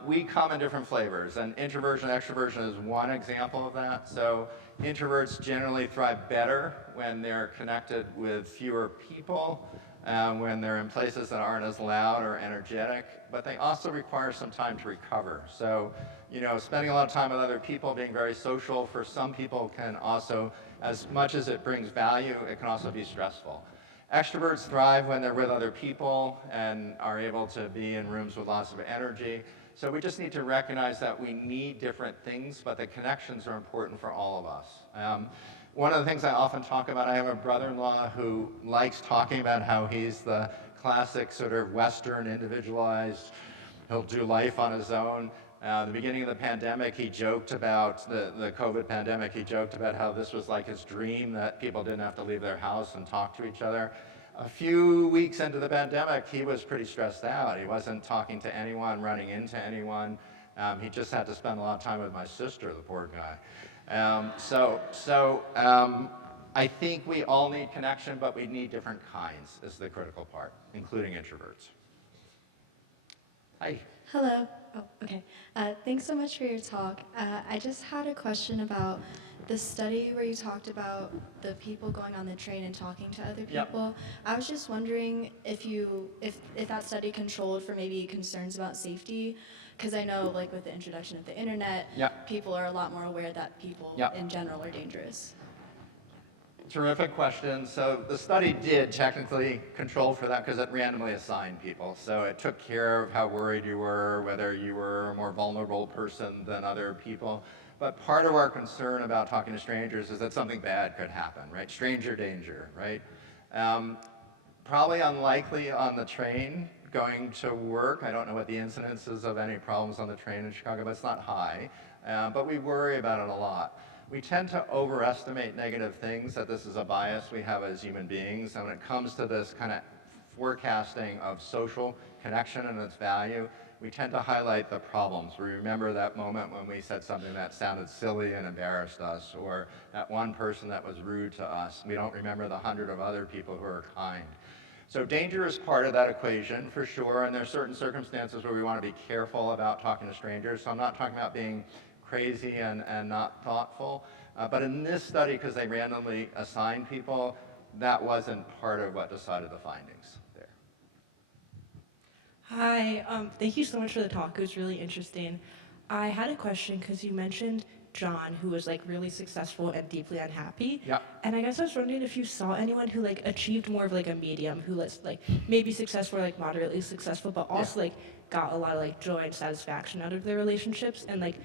We come in different flavors, and introversion, extroversion is one example of that. So introverts generally thrive better when they're connected with fewer people, when they're in places that aren't as loud or energetic, but they also require some time to recover. So, you know, spending a lot of time with other people, being very social, for some people can also, as much as it brings value, it can also be stressful. Extroverts thrive when they're with other people and are able to be in rooms with lots of energy. So we just need to recognize that we need different things, but the connections are important for all of us. One of the things I often talk about, I have a brother-in-law who likes talking about how he's the classic sort of Western individualized, he'll do life on his own. The beginning of the pandemic, he joked about the COVID pandemic, he joked about how this was like his dream, that people didn't have to leave their house and talk to each other. A few weeks into the pandemic, he was pretty stressed out. He wasn't talking to anyone, running into anyone. He just had to spend a lot of time with my sister, the poor guy. I think we all need connection, but we need different kinds is the critical part, including introverts. Hi. Hello. Oh, okay. Thanks so much for your talk. I just had a question about the study where you talked about the people going on the train and talking to other Yep. people. I was just wondering if that study controlled for maybe concerns about safety, because I know like with the introduction of the internet, Yep. people are a lot more aware that people Yep. in general are dangerous. Terrific question. So the study did technically control for that because it randomly assigned people. So it took care of how worried you were, whether you were a more vulnerable person than other people. But part of our concern about talking to strangers is that something bad could happen, right? Stranger danger, right? Probably unlikely on the train going to work. I don't know what the incidence is of any problems on the train in Chicago, but it's not high. But we worry about it a lot. We tend to overestimate negative things, that this is a bias we have as human beings. And when it comes to this kind of forecasting of social connection and its value, we tend to highlight the problems. We remember that moment when we said something that sounded silly and embarrassed us, or that one person that was rude to us. We don't remember the 100 of other people who are kind. So danger is part of that equation for sure, and there are certain circumstances where we want to be careful about talking to strangers. So I'm not talking about being crazy and not thoughtful, but in this study, because they randomly assigned people, that wasn't part of what decided the findings there. Hi, thank you so much for the talk. It was really interesting. I had a question because you mentioned John, who was like really successful and deeply unhappy. Yeah. And I guess I was wondering if you saw anyone who like achieved more of like a medium, who was like maybe successful or like moderately successful, but also like got a lot of like joy and satisfaction out of their relationships. And like,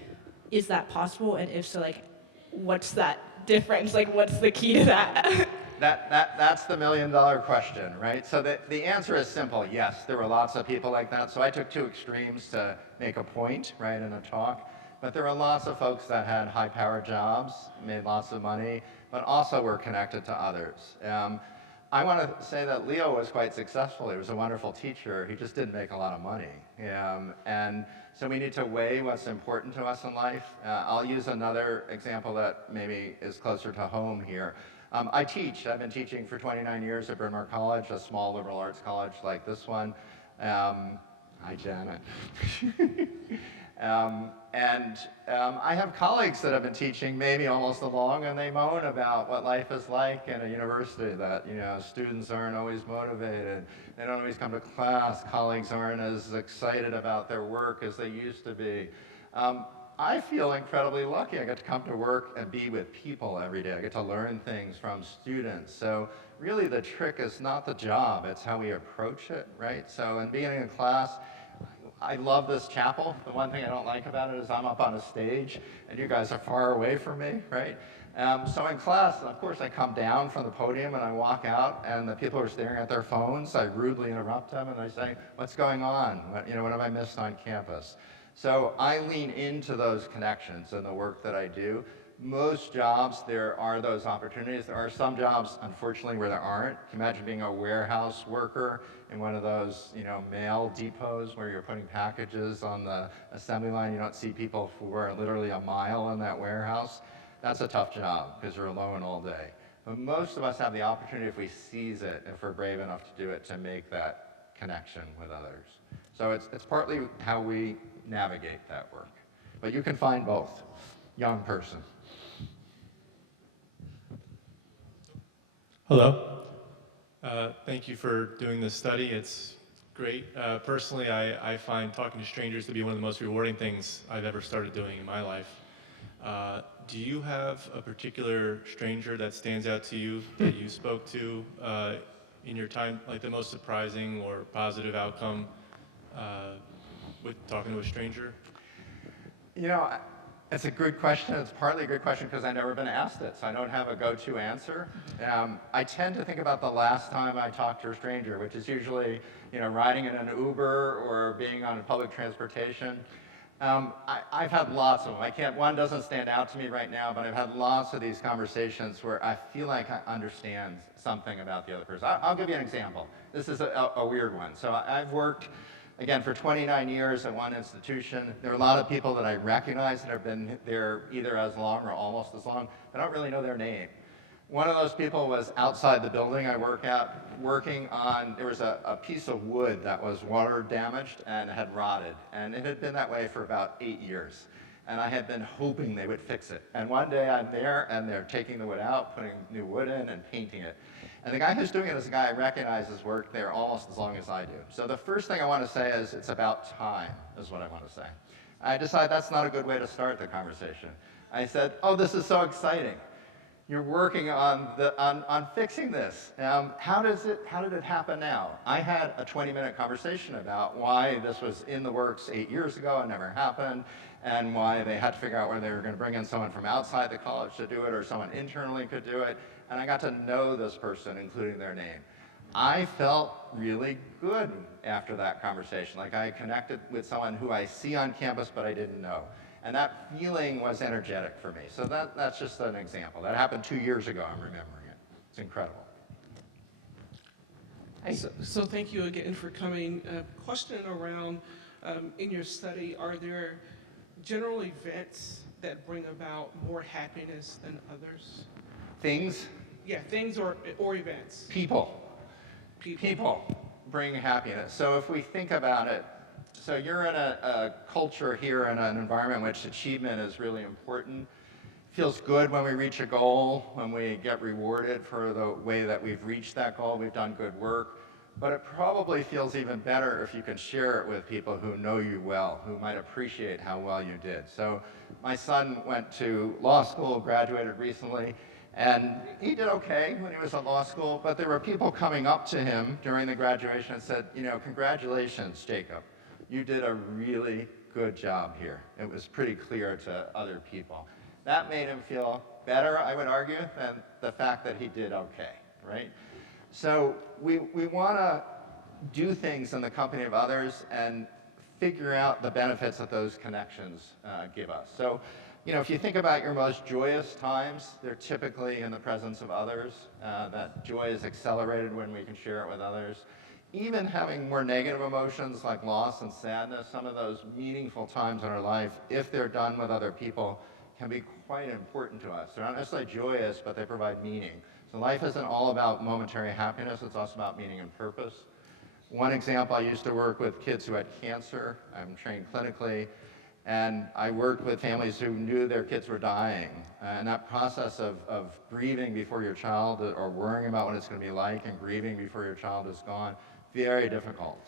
is that possible? And if so, like, what's that difference? Like, what's the key to that? That's the million-dollar question, right? So the answer is simple, yes, there were lots of people like that. So I took two extremes to make a point, right, in a talk. But there were lots of folks that had high-powered jobs, made lots of money, but also were connected to others. I want to say that Leo was quite successful. He was a wonderful teacher. He just didn't make a lot of money. And so we need to weigh what's important to us in life. I'll use another example that maybe is closer to home here. I teach. I've been teaching for 29 years at Bryn College, a small liberal arts college like this one. Hi, Janet. I have colleagues that have been teaching maybe almost along, and they moan about what life is like in a university, that students aren't always motivated, they don't always come to class, colleagues aren't as excited about their work as they used to be. I feel incredibly lucky. I get to come to work and be with people every day. I get to learn things from students. So really the trick is not the job, it's how we approach it, right? So in being in class, I love this chapel. The one thing I don't like about it is I'm up on a stage and you guys are far away from me, right? So in class, of course, I come down from the podium and I walk out and the people are staring at their phones. I rudely interrupt them and I say, what's going on? What have I missed on campus? So I lean into those connections in the work that I do. Most jobs, there are those opportunities. There are some jobs, unfortunately, where there aren't. Can you imagine being a warehouse worker in one of those, mail depots where you're putting packages on the assembly line? You don't see people for literally a mile in that warehouse. That's a tough job because you're alone all day. But most of us have the opportunity, if we seize it, if we're brave enough to do it, to make that connection with others. So it's partly how we navigate that work. But you can find both. Young person. Hello. Thank you for doing this study. It's great. Personally, I find talking to strangers to be one of the most rewarding things I've ever started doing in my life. Do you have a particular stranger that stands out to you that you spoke to in your time, like the most surprising or positive outcome with talking to a stranger? It's a good question. It's partly a good question because I've never been asked it, so I don't have a go-to answer. I tend to think about the last time I talked to a stranger, which is usually, riding in an Uber or being on public transportation. I've had lots of them. One doesn't stand out to me right now, but I've had lots of these conversations where I feel like I understand something about the other person. I'll give you an example. This is a weird one. So I've worked, again, for 29 years at one institution. There are a lot of people that I recognize that have been there either as long or almost as long. I don't really know their name. One of those people was outside the building I work at, working on, there was a piece of wood that was water damaged and had rotted. And it had been that way for about 8 years. And I had been hoping they would fix it. And one day I'm there and they're taking the wood out, putting new wood in and painting it. And the guy who's doing it is a guy I recognize has worked there almost as long as I do. So the first thing I want to say is it's about time, is what I want to say. I decided that's not a good way to start the conversation. I said, oh, this is so exciting. You're working on fixing this. How did it happen now? I had a 20-minute conversation about why this was in the works 8 years ago and never happened, and why they had to figure out whether they were going to bring in someone from outside the college to do it or someone internally could do it. And I got to know this person, including their name. I felt really good after that conversation, like I connected with someone who I see on campus but I didn't know. And that feeling was energetic for me. So that's just an example. That happened 2 years ago, I'm remembering it. It's incredible. Hey. So thank you again for coming. Question around, in your study, are there general events that bring about more happiness than others? Things? Yeah, things or events. People. People. Bring happiness. So if we think about it, so you're in a culture here in an environment in which achievement is really important. Feels good when we reach a goal, when we get rewarded for the way that we've reached that goal, we've done good work. But it probably feels even better if you can share it with people who know you well, who might appreciate how well you did. So my son went to law school, graduated recently, and he did okay when he was at law school, but there were people coming up to him during the graduation and said, you know, congratulations, Jacob. You did a really good job here. It was pretty clear to other people. That made him feel better, I would argue, than the fact that he did okay, right? So we want to do things in the company of others and figure out the benefits that those connections give us. So, you know, if you think about your most joyous times, they're typically in the presence of others. That joy is accelerated when we can share it with others. Even having more negative emotions like loss and sadness, some of those meaningful times in our life, if they're done with other people, can be quite important to us. They're not necessarily joyous, but they provide meaning. So life isn't all about momentary happiness, it's also about meaning and purpose. One example, I used to work with kids who had cancer. I'm trained clinically, and I worked with families who knew their kids were dying. And that process of grieving before your child, or worrying about what it's going to be like, and grieving before your child is gone, very difficult,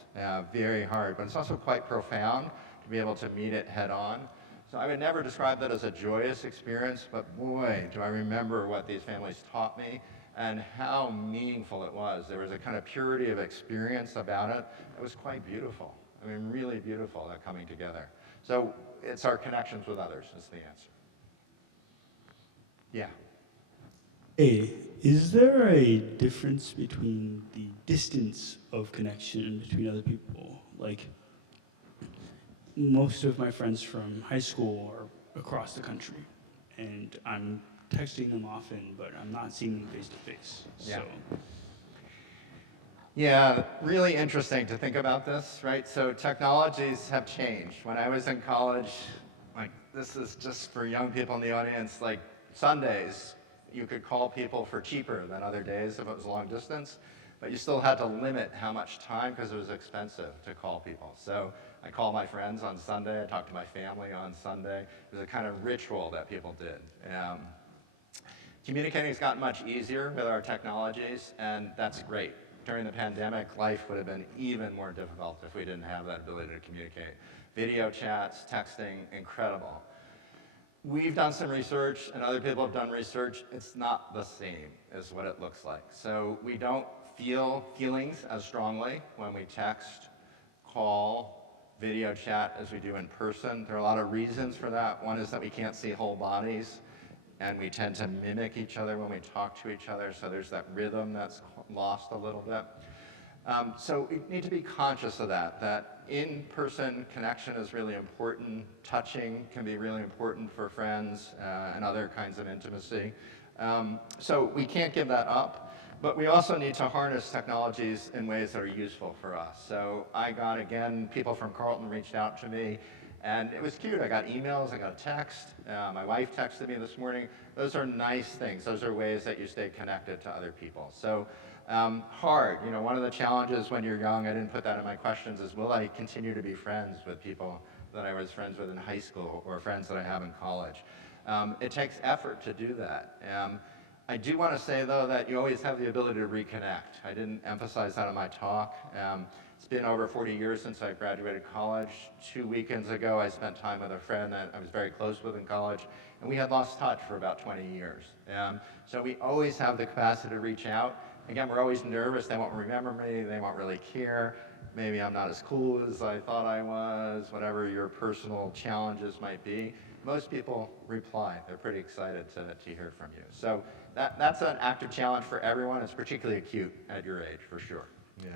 very hard, but it's also quite profound to be able to meet it head on. So I would never describe that as a joyous experience, but boy, do I remember what these families taught me and how meaningful it was. There was a kind of purity of experience about it. It was quite beautiful. I mean, really beautiful, that coming together. So it's our connections with others is the answer. Yeah. Hey, is there a difference between the distance of connection between other people? Like, most of my friends from high school are across the country, and I'm texting them often, but I'm not seeing them face to face. Yeah. So. Yeah, really interesting to think about this, right? So technologies have changed. When I was in college, like, this is just for young people in the audience, like Sundays, you could call people for cheaper than other days if it was long distance, but you still had to limit how much time because it was expensive to call people. So I called my friends on Sunday, I talked to my family on Sunday. It was a kind of ritual that people did. Communicating has gotten much easier with our technologies, and that's great. During the pandemic, life would have been even more difficult if we didn't have that ability to communicate. Video chats, texting, incredible. We've done some research, and other people have done research. It's not the same as what it looks like. So we don't feel feelings as strongly when we text, call, video chat as we do in person. There are a lot of reasons for that. One is that we can't see whole bodies, and we tend to mimic each other when we talk to each other, so there's that rhythm that's lost a little bit. So we need to be conscious of that in-person connection is really important. Touching can be really important for friends and other kinds of intimacy. So we can't give that up, but we also need to harness technologies in ways that are useful for us. So I got, again, people from Carleton reached out to me, and it was cute. I got emails, I got a text. My wife texted me this morning. Those are nice things. Those are ways that you stay connected to other people. So hard, you know, one of the challenges when you're young, I didn't put that in my questions, is will I continue to be friends with people that I was friends with in high school or friends that I have in college? It takes effort to do that. I do want to say, though, that you always have the ability to reconnect. I didn't emphasize that in my talk. It's been over 40 years since I graduated college. 2 weekends ago, I spent time with a friend that I was very close with in college, and we had lost touch for about 20 years. So we always have the capacity to reach out. Again, we're always nervous. They won't remember me. They won't really care. Maybe I'm not as cool as I thought I was, whatever your personal challenges might be. Most people reply. They're pretty excited to hear from you. So that's an active challenge for everyone. It's particularly acute at your age, for sure. Yeah.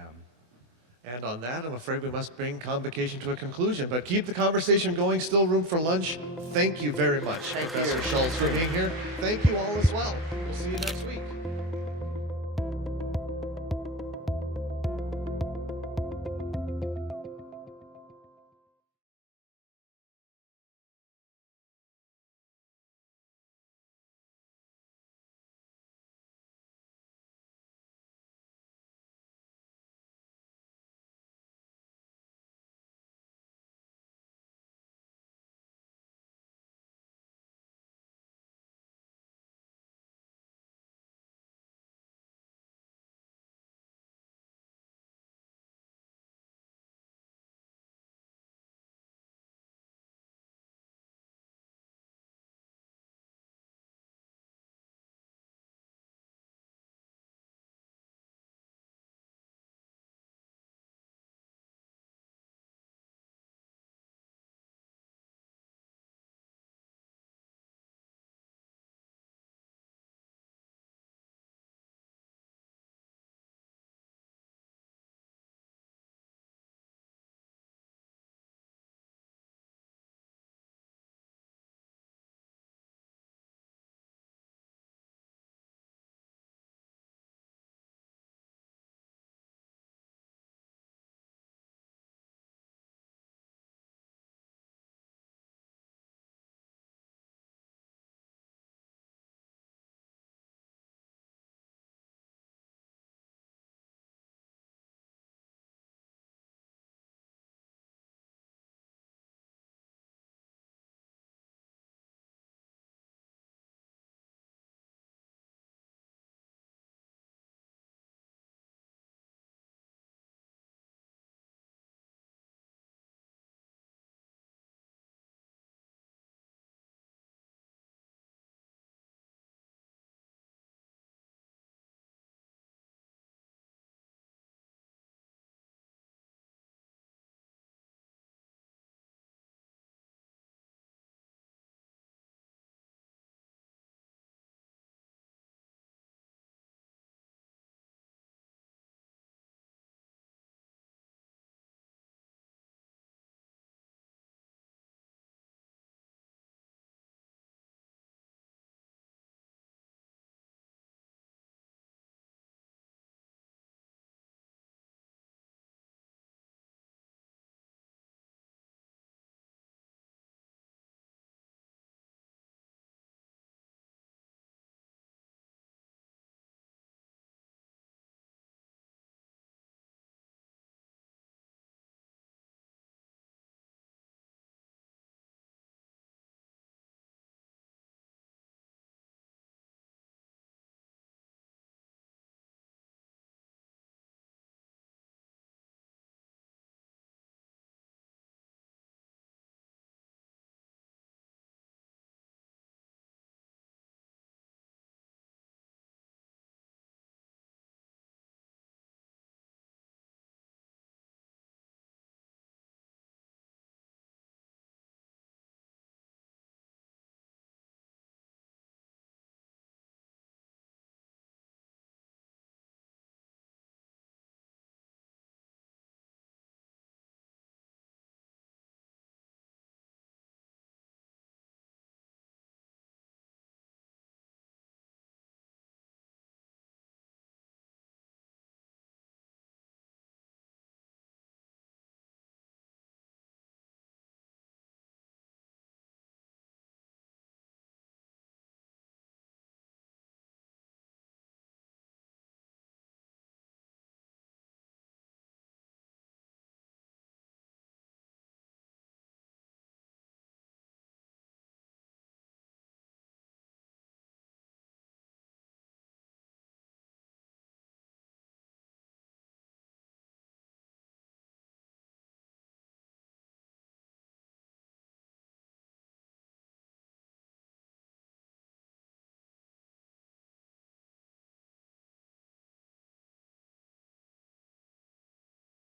And on that, I'm afraid we must bring Convocation to a conclusion, but keep the conversation going. Still room for lunch. Thank you very much, Professor Schulz, for being here. Thank you all as well. We'll see you next week.